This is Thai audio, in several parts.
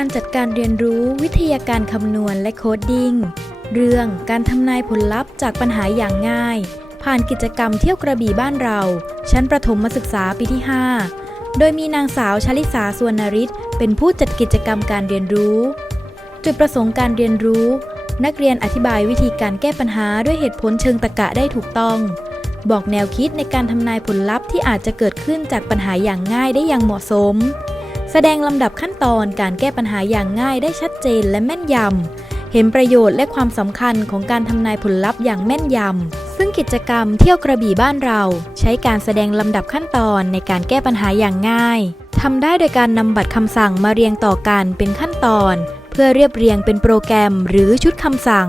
การจัดการเรียนรู้วิทยาการคำนวณและโคดดิ้ง เรื่องการทำนายผลลัพธ์จากปัญหาอย่างง่าย ผ่านกิจกรรมเที่ยวกระบี่บ้านเรา ชั้นประถมศึกษาปีที่ 5 โดยมีนางสาวชลิสาสวนนริศเป็นผู้จัดกิจกรรมการเรียนรู้ จุดประสงค์การเรียนรู้ นักเรียนอธิบายวิธีการแก้ปัญหาด้วยเหตุผลเชิงตรรกะได้ถูกต้อง บอกแนวคิดในการทำนายผลลัพธ์ที่อาจจะเกิดขึ้นจากปัญหาอย่างง่ายได้อย่างเหมาะสม แสดงลำดับขั้นตอนการแก้ปัญหาอย่างง่ายได้ชัดเจนและแม่นยำ เห็นประโยชน์และความสำคัญของการทำนายผลลัพธ์อย่างแม่นยำ ซึ่งกิจกรรมเที่ยวกระบี่บ้านเรา ใช้การแสดงลำดับขั้นตอนในการแก้ปัญหาอย่างง่ายทำได้โดยการนำบัตรคำสั่งมาเรียงต่อกันเป็นขั้นตอน เพื่อเรียบเรียงเป็นโปรแกรมหรือชุดคำสั่ง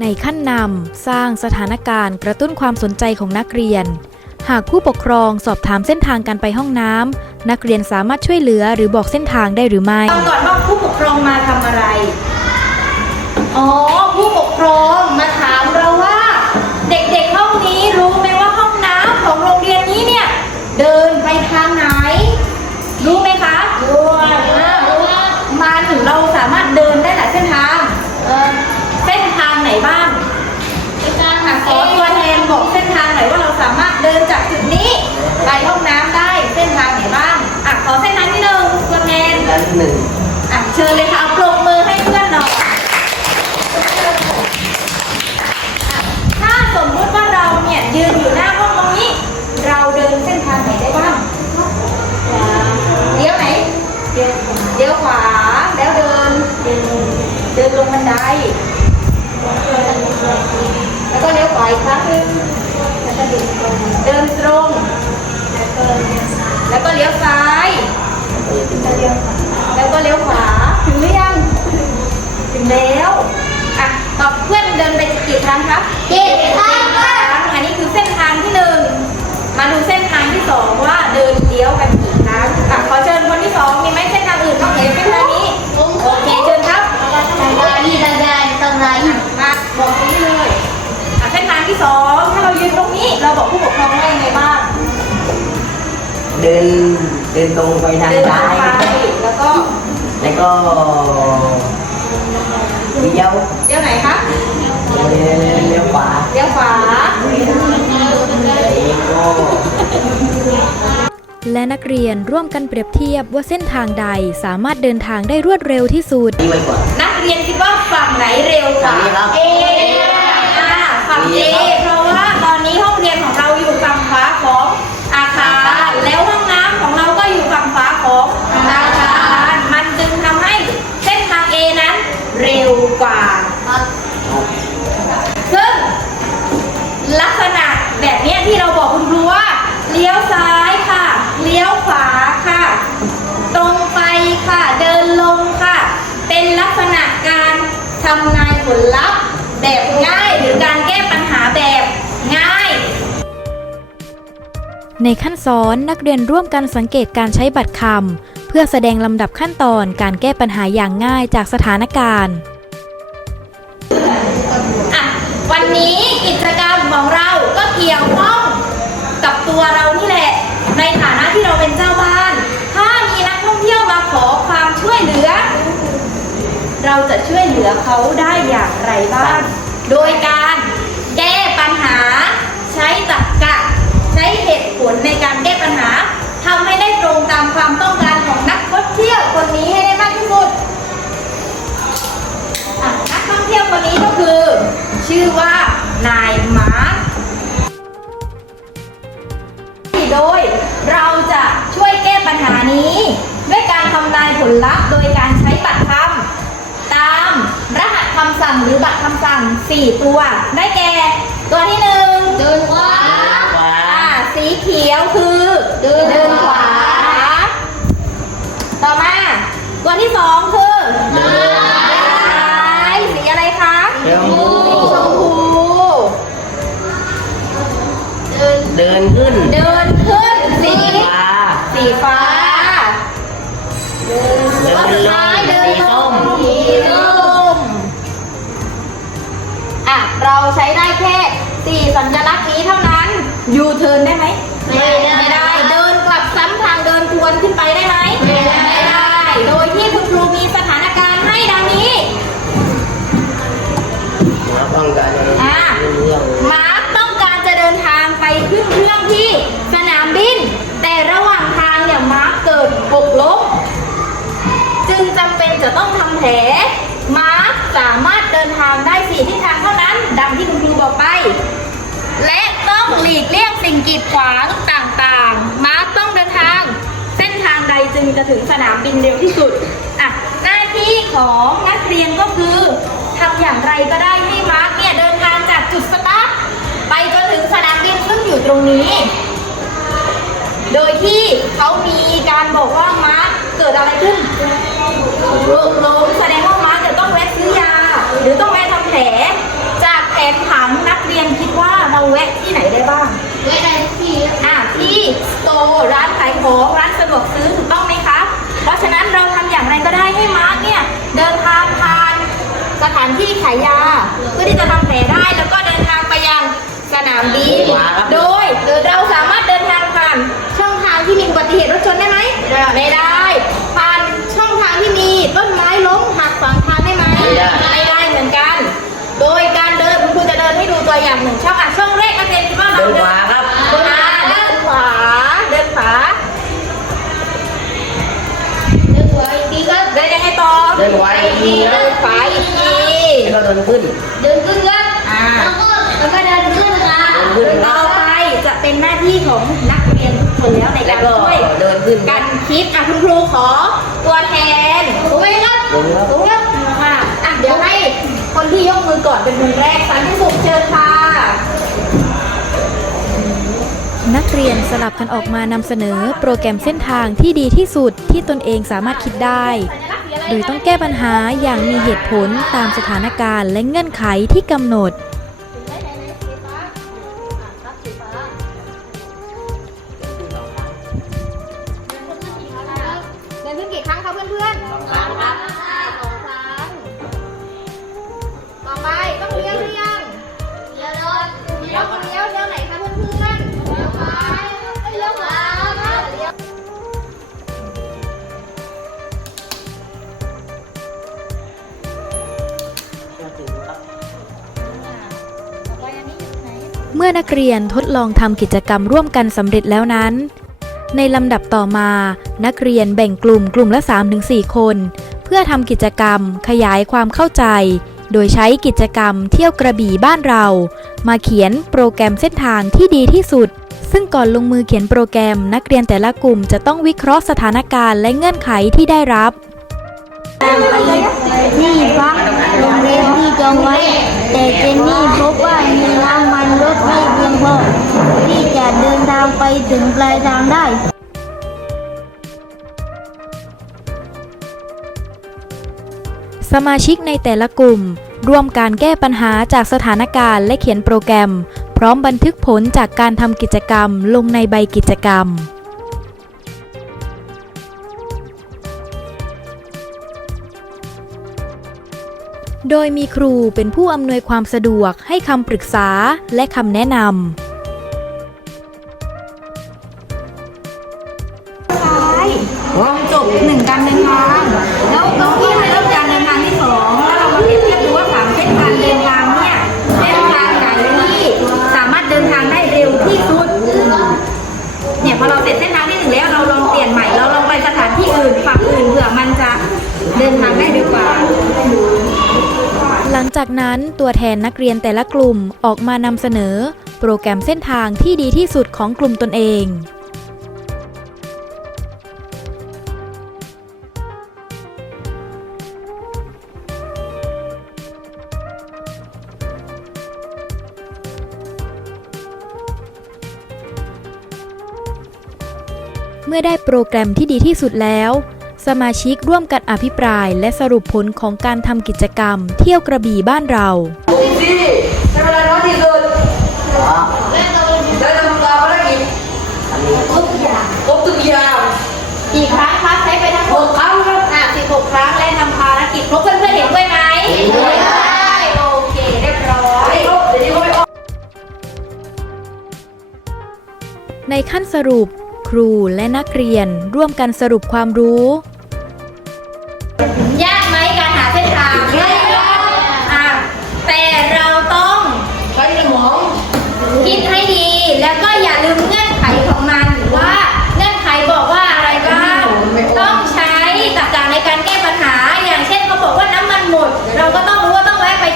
ในขั้นนำสร้างสถานการณ์กระตุ้นความสนใจของนักเรียน หากผู้ปกครองสอบถามเส้นทางการไปห้องน้ำ นักเรียนสามารถช่วยเหลือหรือบอกเส้นทางได้หรือไม่ตอนก่อนว่าผู้ปกครองมาทำอะไร อ๋อ ผู้ปกครองมาถามเราว่า เด็กๆห้องนี้รู้ไหมว่าห้องน้ำของโรงเรียนนี้เนี่ย เดินไปทางไหน รู้ไหมคะ รู้รู้มันเราสามารถเดินได้หลายเส้นทาง เส้นทางไหนบ้าง เส้นทางขอตัวแทนบอกเส้นทางหน่อยว่าเราสามารถเดินจากจุดนี้ไปห้องน้ำได้เส้นทางไหนบ้าง อะขอเส้นทางที่หนึ่งตัวแทน ด้าน หนึ่งอะเชิญเลยค่ะเอาปรบมือให้เพื่อนหน่อยถ้าสมมุติว่าเราเนี่ยยืนอยู่หน้าห้องตรงนี้ เราเดินเส้นทางไหนได้บ้างเลี้ยวไหนเลี้ยวขวาแล้วเดิน เดินลงบันไดแล้วก็เลี้ยวขวาอีกครั้งหนึงเดินตรง แล้วก็เลี้ยวซ้าย แล้วก็เลี้ยวขวา ถึงหรือยัง ถึง แล้วอะตอบเพื่อนเดินไปกี่ครั้งครับเจ็ดครั้งอันนี้คือเส้นทางที่หนึ่งมาดูเส้นทางที่สองว่าเดินเลี้ยวกันกี่ครั้งอะขอเชิญคนที่สองมีไหมเส้นทางอื่นนอกเหนือจากเส้นทางนี้โอเคเชิญครับมาบอกตรงนี้เลยอะเส้นทางที่สองถ้าเรายืนตรงนี้เราบอกผู้ปกครองว่ายังไงบ้างเดินเดินตรงไปทางเดินซ้าทางยไปแล้วก็แล้วก็เลี้ยวเลี้ยวไหนคะเลี้ยวขวาเลี้ยวขวาแล้วก็และนักเรียนร่วมกันเปรียบเทียบว่าเส้นทางใดสามารถเดินทางได้รวดเร็วที่สุดนี่ไว้ก่อนนักเรียนคิดว่าฝั่งไหนเร็วกว่าฝั่งนี้ครับเออ่าฝั่งดีเอครับเพราะว่าตอนนี้ห้องเรียนของเราอยู่ฝั่งขวาของอาคาร แล้วห้องน้ำของเราก็อยู่ฝั่งขวาของอาคาร มันจึงทำให้เส้นทางเอนั้นเร็วกว่า ซึ่งลักษณะแบบเนี้ยที่เราบอกคุณครูว่าเลี้ยวซ้ายค่ะ เลี้ยวขวาค่ะ ตรงไปค่ะ เดินลงค่ะ เป็นลักษณะการทำนายผลลัพธ์แบบง่าย หรือการแก้ปัญหาแบบง่าย ในขั้นสอนนักเรียนร่วมกันสังเกตการใช้บัตรคำเพื่อแสดงลำดับขั้นตอนการแก้ปัญหาอย่างง่ายจากสถานการณ์ อะ วันนี้กิจกรรมของเราก็เกี่ยวข้องกับตัวเรานี่แหละ ในฐานะที่เราเป็นเจ้าบ้าน ถ้ามีนักท่องเที่ยวมาขอความช่วยเหลือ เราจะช่วยเหลือเขาได้อย่างไรบ้าง โดยการแก้ปัญหาใช้ตรรกะ ใช้เหตุ ลในการแก้ปัญหาทำให้ได้ตรงตามความต้องการของนักท่องเที่ยวคนนี้ให้ได้มากที่สุดนักท่องเที่ยวคนนี้ก็คือ ชื่อว่านายมาร์คโดยเราจะช่วยแก้ปัญหานี้ ด้วยการทำนายผลลัพธ์โดยการใช้บัตรคำตามรหัสคำสั่งหรือบัตรคำสั่ง 4 ตัว ได้แก่ ตัวที่หนึ่งเดินขวาขวาอ่า สีเขียวคือเดินขวา ต่อมา ตัวที่สองคือเดินซ้ายสีอะไรคะชมพู สีชมพู เดินขึ้นเดินขึ้นสีขวาสีฟ้า เดินลงสีส้มสีส้มอะ เราใช้ได้แค่สี่สัญลักษณ์นี้เท่านั้น ยูเทิร์นได้ไหมไม่ได้ เดินกลับซ้ำทางเดินทวนขึ้นไปได้ไหมไม่ได้ โดยที่คุณครูมีสถานการณ์ให้ดังนี้ มาป้องกันหมาต้องการจะเดินทางไปขึ้นเครื่องที่สนามบิน แต่ระหว่างทางเนี่ยหมาเกิดหกล้มจึงจำเป็นจะต้องทำแผล ลีกเลี่ยงสิ่งกีดขวางต่างๆม้าต้องเดินทาง เส้นทางใดจึงจะถึงสนามบินเร็วที่สุดอะหน้าที่ของนักเรียนก็คือทำอย่างไรก็ได้ให้มาร์กเนี่ยเดินทางจากจุดสตาร์ทไปจนถึงสนามบินซึ่งอยู่ตรงนี้ โดยที่เขามีการบอกว่ามาร์กเกิดอะไรขึ้นล้มล้มแสดงว่ามาร์กจะต้องแวะซื้อยา หรือต้องแวะทำแผลจากแผนผังนักเรียนคิด แวะที่ไหนได้บ้างเว้ยได้ที่อะที่สโตร์ร้านขายของร้านสะดวกซื้อถูกต้องไหมคะเพราะฉะนั้นเราทำอย่างไรก็ได้ให้มาร์กเนี่ยเดินทางผ่านสถานที่ขายยา เพื่อที่จะทำแผลได้แล้วก็เดินทางไปยังสนามบินโดยเราสามารถเดินทางผ่านช่องทางที่มีอุบัติเหตุรถชนได้ไหมไม่ได้ผ่านช่องทางที่มีต้นไม้ล้มหักขวางทางได้ไหมไม่ได้ ตัวอย่างหนึ่งช่องอะช่องแรกนักเรียนคิดว่าเราเดินขวาครับเดินขวาเดินขวาเดินขวาเดินขวาอีกทีครับเดินยังไงต่อเดินขวาอีกทีครับ เดินขวาอีกทีแล้วก็เดินขึ้น เดินขึ้นครับอ่าแล้วก็แล้วก็เดินขึ้นค่ะเดินต่อไปจะเป็นหน้าที่ของนักเรียนทุกคนแล้วในแล้กาวรก็ช่วยเดินขึ้น กันคิดอะคุณครูขอตัวแทนถูกไหมครับถูกครับ ถูกครับค่ะอะเดี๋ยวให้คนที่ยกมือก่อนเป็นคนแรกสันติสุขเชิญค่ะ นักเรียน สลับกันออกมานำเสนอโปรแกรมเส้นทางที่ดีที่สุดที่ตนเองสามารถคิดได้ โดยต้องแก้ปัญหาอย่างมีเหตุผลตามสถานการณ์และเงื่อนไขที่กำหนด เดินขึ้นกี่ครั้งครับเพื่อนๆสองครั้งครับ เมื่อนักเรียนทดลองทำกิจกรรมร่วมกันสำเร็จแล้วนั้น ในลำดับต่อมา นักเรียนแบ่งกลุ่มกลุ่มละ 3-4 คน เพื่อทำกิจกรรมขยายความเข้าใจ โดยใช้กิจกรรมเที่ยวกระบี่บ้านเรา มาเขียนโปรแกรมเส้นทางที่ดีที่สุด ซึ่งก่อนลงมือเขียนโปรแกรม นักเรียนแต่ละกลุ่มจะต้องวิเคราะห์สถานการณ์และเงื่อนไขที่ได้รับที่พักโรงแรมที่จองไว้ แต่เจนนี่พบว่ามีน้ำมัน รถไม่เพียงพอที่จะเดินทางไปถึงปลายทางได้สมาชิกในแต่ละกลุ่ม ร่วมการแก้ปัญหาจากสถานการณ์และเขียนโปรแกรม พร้อมบันทึกผลจากการทำกิจกรรมลงในใบกิจกรรม โดยมีครูเป็นผู้อำนวยความสะดวกให้คำปรึกษาและคำแนะนำ ตัวแทนนักเรียนแต่ละกลุ่มออกมานำเสนอ โปรแกรมเส้นทางที่ดีที่สุดของกลุ่มตนเอง เมื่อได้โปรแกรมที่ดีที่สุดแล้ว สมาชิกร่วมกันอภิปราย และสรุปผลของการทำกิจกรรม เที่ยวกระบี่บ้านเราที่ใช้เวลาน้อยที่สุดและทำการภารกิจครบทุกอย่างครบทุกอย่างกี่ครั้งคะใช้ไปทั้งหมดครั้งครับอะ16ครั้งและทำภารกิจครบเพื่อนๆเห็นด้วยไหมเห็นด้วยได้โอเคเรียบร้อยไอ้ครบเดี๋ยวนี้เขาไม่ออกในขั้นสรุปครูและนักเรียนร่วมกันสรุปความรู้ คิดให้ดี แล้วก็อย่าลืมเงื่อนไขของมันว่าเงื่อนไขบอกว่าอะไรบ้างต้องใช้ตักกะในการแก้ปัญหา อย่างเช่นเขาบอกว่าน้ำมันหมด เราก็ต้องรู้ว่าต้องแวะไป